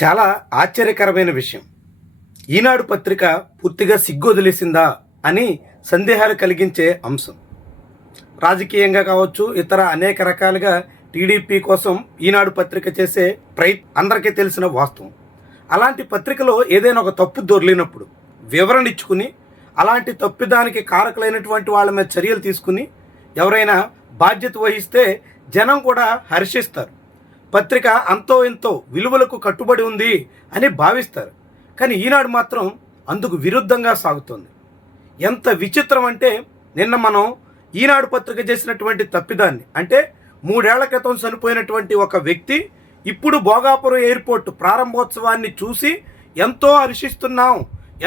చాలా ఆశ్చర్యకరమైన విషయం. ఈనాడు పత్రిక పూర్తిగా సిగ్గొదిలేసిందా అని సందేహాలు కలిగించే అంశం. రాజకీయంగా కావచ్చు, ఇతర అనేక రకాలుగా టీడీపీ కోసం ఈనాడు పత్రిక చేసే అందరికీ తెలిసిన వాస్తవం. అలాంటి పత్రికలో ఏదైనా ఒక తప్పు దొర్లినప్పుడు వివరణ ఇచ్చుకుని, అలాంటి తప్పిదానికి కారకులైనటువంటి వాళ్ళ మీద చర్యలు తీసుకుని ఎవరైనా బాధ్యత వహిస్తే జనం కూడా హర్షిస్తారు. పత్రిక అంతో ఎంతో విలువలకు కట్టుబడి ఉంది అని భావిస్తారు. కానీ ఈనాడు మాత్రం అందుకు విరుద్ధంగా సాగుతుంది. ఎంత విచిత్రం అంటే, నిన్న మనం ఈనాడు పత్రిక చేసినటువంటి తప్పిదాన్ని, అంటే 3 ఏళ్ల క్రితం చనిపోయినటువంటి ఒక వ్యక్తి ఇప్పుడు భోగాపురం ఎయిర్పోర్ట్ ప్రారంభోత్సవాన్ని చూసి ఎంతో హర్షిస్తున్నాం,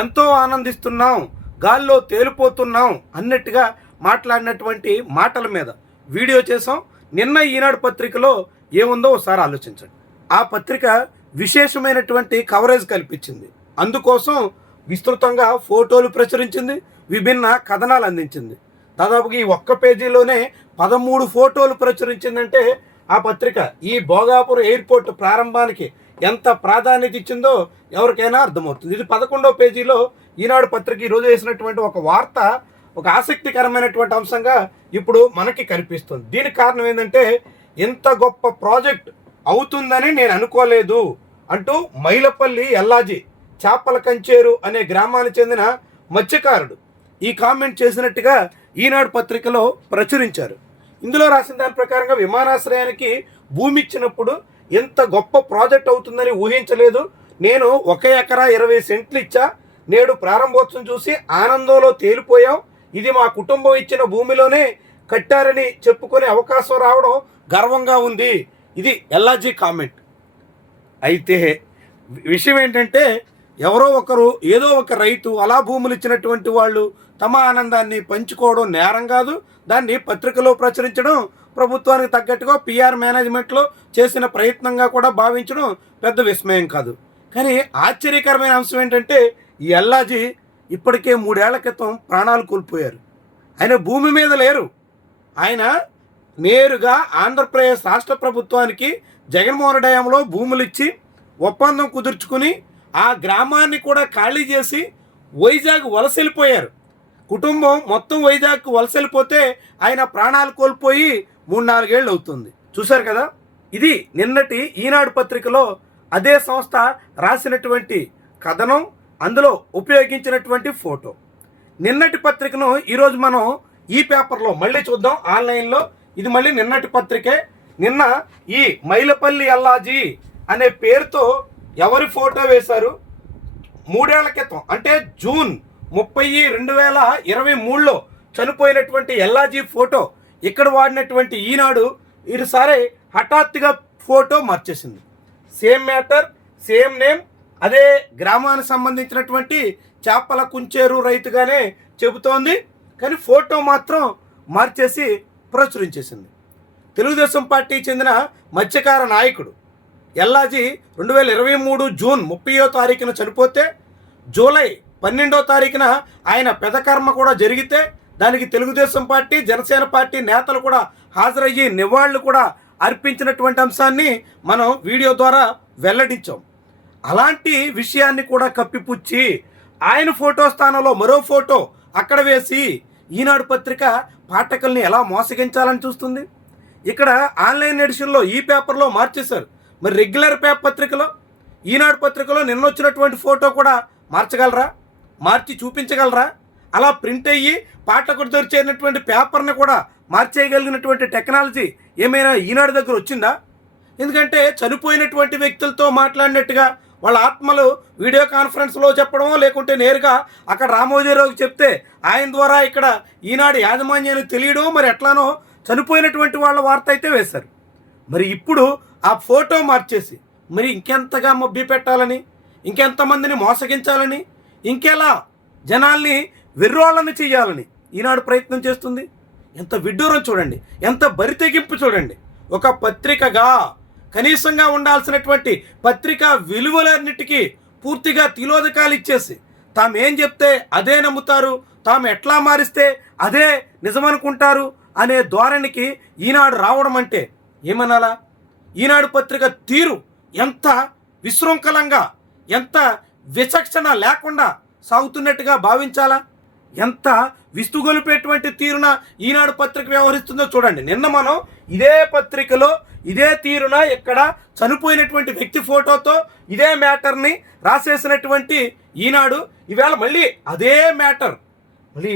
ఎంతో ఆనందిస్తున్నాం, గాల్లో తేలిపోతున్నాం అన్నట్టుగా మాట్లాడినటువంటి మాటల మీద వీడియో చేసాం. నిన్న ఈనాడు పత్రికలో ఏముందో ఒకసారి ఆలోచించండి. ఆ పత్రిక విశేషమైనటువంటి కవరేజ్ కల్పించింది. అందుకోసం విస్తృతంగా ఫోటోలు ప్రచురించింది, విభిన్న కథనాలు అందించింది. దాదాపుగా ఈ ఒక్క పేజీలోనే 13 ఫోటోలు ప్రచురించిందంటే ఆ పత్రిక ఈ భోగాపురం ఎయిర్పోర్ట్ ప్రారంభానికి ఎంత ప్రాధాన్యత ఇచ్చిందో ఎవరికైనా అర్థమవుతుంది. ఇది 11వ పేజీలో ఈనాడు పత్రిక ఈరోజు వేసినటువంటి ఒక వార్త ఒక ఆసక్తికరమైనటువంటి అంశంగా ఇప్పుడు మనకి కనిపిస్తుంది. దీనికి కారణం ఏంటంటే, ఇంత గొప్ప ప్రాజెక్ట్ అవుతుందని నేను అనుకోలేదు అంటూ మైలపల్లి ఎల్లాజీ చేపల కంచేరు అనే గ్రామానికి చెందిన మత్స్యకారుడు ఈ కామెంట్ చేసినట్టుగా ఈనాడు పత్రికలో ప్రచురించారు. ఇందులో రాసిన దాని ప్రకారంగా విమానాశ్రయానికి భూమి ఇచ్చినప్పుడు ఎంత గొప్ప ప్రాజెక్ట్ అవుతుందని ఊహించలేదు. నేను 1 ఎకరా 20 సెంట్లు ఇచ్చా, నేడు ప్రారంభోత్సవం చూసి ఆనందంలో తేలిపోయాం. ఇది మా కుటుంబం ఇచ్చిన భూమిలోనే కట్టారని చెప్పుకునే అవకాశం రావడం గర్వంగా ఉంది. ఇది ఎల్లాజీ కామెంట్. అయితే విషయం ఏంటంటే, ఎవరో ఒకరు ఏదో ఒక రైతు అలా భూములు ఇచ్చినటువంటి వాళ్ళు తమ ఆనందాన్ని పంచుకోవడం నేరం కాదు. దాన్ని పత్రికలో ప్రచురించడం ప్రభుత్వానికి తగ్గట్టుగా పిఆర్ మేనేజ్మెంట్లో చేసిన ప్రయత్నంగా కూడా భావించడం పెద్ద విస్మయం కాదు. కానీ ఆశ్చర్యకరమైన అంశం ఏంటంటే, ఈ ఎల్లాజీ ఇప్పటికే 3 ఏళ్ల క్రితం ప్రాణాలు కోల్పోయారు. ఆయన భూమి మీద లేరు. ఆయన నేరుగా ఆంధ్రప్రదేశ్ రాష్ట్ర ప్రభుత్వానికి జగన్మోహన్ హయాంలో భూములు ఇచ్చి ఒప్పందం కుదుర్చుకుని ఆ గ్రామాన్ని కూడా ఖాళీ చేసి వైజాగ్ వలస వెళ్ళిపోయారు. కుటుంబం మొత్తం వైజాగ్కు వలస వెళ్ళిపోతే ఆయన ప్రాణాలు కోల్పోయి 3-4 ఏళ్ళు అవుతుంది. చూశారు కదా, ఇది నిన్నటి ఈనాడు పత్రికలో అదే సంస్థ రాసినటువంటి కథనం, అందులో ఉపయోగించినటువంటి ఫోటో. నిన్నటి పత్రికను ఈరోజు మనం ఈ పేపర్లో మళ్ళీ చూద్దాం ఆన్లైన్లో. ఇది మళ్ళీ నిన్నటి పత్రికే. నిన్న ఈ మైలపల్లి ఎల్లాజీ అనే పేరుతో ఎవరి ఫోటో వేశారు? 3 ఏళ్ల క్రితం అంటే జూన్ 30, 2023లో చనిపోయినటువంటి ఎల్లాజీ ఫోటో ఇక్కడ వాడినటువంటి ఈనాడు ఈసారి హఠాత్తుగా ఫోటో మార్చేసింది. సేమ్ మ్యాటర్, సేమ్ నేమ్, అదే గ్రామానికి సంబంధించినటువంటి చేపల కుంచేరు రైతుగానే చెబుతోంది. కానీ ఫోటో మాత్రం మార్చేసి ప్రచురించేసింది. తెలుగుదేశం పార్టీ చెందిన మత్స్యకార నాయకుడు ఎల్లాజీ 2023 జూన్ 30వ తారీఖున చనిపోతే, జూలై 12వ తారీఖున ఆయన పెదకర్మ కూడా జరిగితే దానికి తెలుగుదేశం పార్టీ, జనసేన పార్టీ నేతలు కూడా హాజరయ్యి నివాళులు కూడా అర్పించినటువంటి అంశాన్ని మనం వీడియో ద్వారా వెల్లడించాం. అలాంటి విషయాన్ని కూడా కప్పిపుచ్చి ఆయన ఫోటో స్థానంలో మరో ఫోటో అక్కడ వేసి ఈనాడు పత్రిక పాఠకుల్ని ఎలా మోసగించాలని చూస్తుంది. ఇక్కడ ఆన్లైన్ ఎడిషన్లో ఈ పేపర్లో మార్చేశారు. మరి రెగ్యులర్ పత్రికలో, ఈనాడు పత్రికలో నిన్న వచ్చినటువంటి ఫోటో కూడా మార్చగలరా? మార్చి చూపించగలరా? అలా ప్రింట్ అయ్యి పాఠకుడు దొరిచేటువంటి పేపర్ని కూడా మార్చేయగలిగినటువంటి టెక్నాలజీ ఏమైనా ఈనాడు దగ్గర వచ్చిందా? ఎందుకంటే చనిపోయినటువంటి వ్యక్తులతో మాట్లాడినట్టుగా వాళ్ళ ఆత్మలు వీడియో కాన్ఫరెన్స్లో చెప్పడమో, లేకుంటే నేరుగా అక్కడ రామోజీరావుకి చెప్తే ఆయన ద్వారా ఇక్కడ ఈనాడు యాజమాన్యానికి తెలియడమో, మరి ఎట్లానో చనిపోయినటువంటి వాళ్ళ వార్త అయితే వేశారు. మరి ఇప్పుడు ఆ ఫోటో మార్చేసి మరి ఇంకెంతగా మభ్య పెట్టాలని, ఇంకెంతమందిని మోసగించాలని, ఇంకెలా జనాల్ని వెర్రోళ్ళని చేయాలని ఈనాడు ప్రయత్నం చేస్తుంది. ఎంత విడ్డూరం చూడండి, ఎంత బరితెగింపు చూడండి. ఒక పత్రికగా కనీసంగా ఉండాల్సినటువంటి పత్రికా విలువలన్నిటికీ పూర్తిగా తిలోదకాలు ఇచ్చేసి తాము ఏం చెప్తే అదే నమ్ముతారు, తాము ఎట్లా మారిస్తే అదే నిజమనుకుంటారు అనే ధోరణికి ఈనాడు రావడం అంటే ఏమనాలా? ఈనాడు పత్రిక తీరు ఎంత విశృంఖలంగా, ఎంత విచక్షణ లేకుండా సాగుతున్నట్టుగా భావించాలా? ఎంత విస్తుగొలిపేటువంటి తీరున ఈనాడు పత్రిక వ్యవహరిస్తుందో చూడండి. నిన్న మనం ఇదే పత్రికలో ఇదే తీరున ఇక్కడ చనిపోయినటువంటి వ్యక్తి ఫోటోతో ఇదే మ్యాటర్ని రాసేసినటువంటి ఈనాడు ఈవేళ మళ్ళీ అదే మ్యాటర్, మళ్ళీ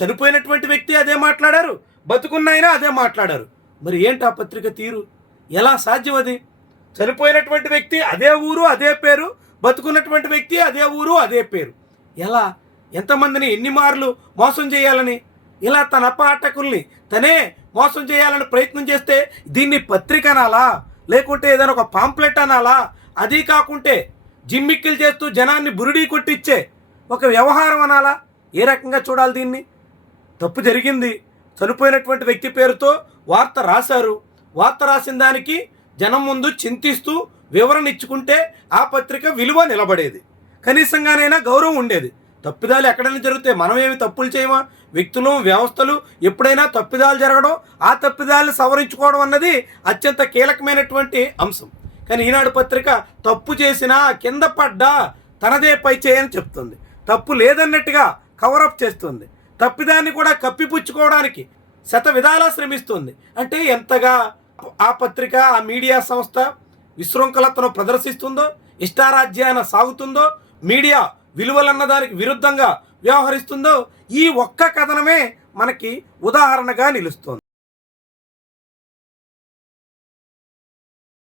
చనిపోయినటువంటి వ్యక్తి అదే మాట్లాడారు, బతుకున్నాయినా అదే మాట్లాడారు. మరి ఏంటి ఆ పత్రిక తీరు? ఎలా సాధ్యం అది? చనిపోయినటువంటి వ్యక్తి అదే ఊరు అదే పేరు, బతుకున్నటువంటి వ్యక్తి అదే ఊరు అదే పేరు. ఎలా? ఎంతమందిని ఎన్ని మార్లు మోసం చేయాలని, ఇలా తన పాఠకుల్ని తనే మోసం చేయాలని ప్రయత్నం చేస్తే దీన్ని పత్రిక అనాలా, లేకుంటే ఏదైనా ఒక పాంప్లెట్ అనాలా? అది కాకుంటే జిమ్మిక్కిలు చేస్తూ జనాన్ని బురిడీ కొట్టించే ఒక వ్యవహారం అనాలా? ఏ రకంగా చూడాలి దీన్ని? తప్పు జరిగింది, చనిపోయినటువంటి వ్యక్తి పేరుతో వార్త రాశారు, వార్త రాసిన దానికి జనం ముందు చింతిస్తూ వివరణ ఇచ్చుకుంటే ఆ పత్రిక విలువ నిలబడేది, కనీసంగానైనా గౌరవం ఉండేది. తప్పిదాలు ఎక్కడైనా జరిగితే మనం ఏమి తప్పులు చేయమా? వ్యక్తులు, వ్యవస్థలు ఎప్పుడైనా తప్పిదాలు జరగడం, ఆ తప్పిదాలను సవరించుకోవడం అన్నది అత్యంత కీలకమైనటువంటి అంశం. కానీ ఈనాడు పత్రిక తప్పు చేసినా కింద పడ్డా తనదే పై చేయని చెప్తుంది, తప్పు లేదన్నట్టుగా కవరప్ చేస్తుంది, తప్పిదాన్ని కూడా కప్పిపుచ్చుకోవడానికి శత విధాలా శ్రమిస్తుంది. అంటే ఎంతగా ఆ పత్రిక, ఆ మీడియా సంస్థ విశృంఖలతను ప్రదర్శిస్తుందో, ఇష్టారాజ్యాన సాగుతుందో, మీడియా విలువలన్న దానికి విరుద్ధంగా వ్యవహరిస్తుందో ఈ ఒక్క కథనమే మనకి ఉదాహరణగా నిలుస్తుంది.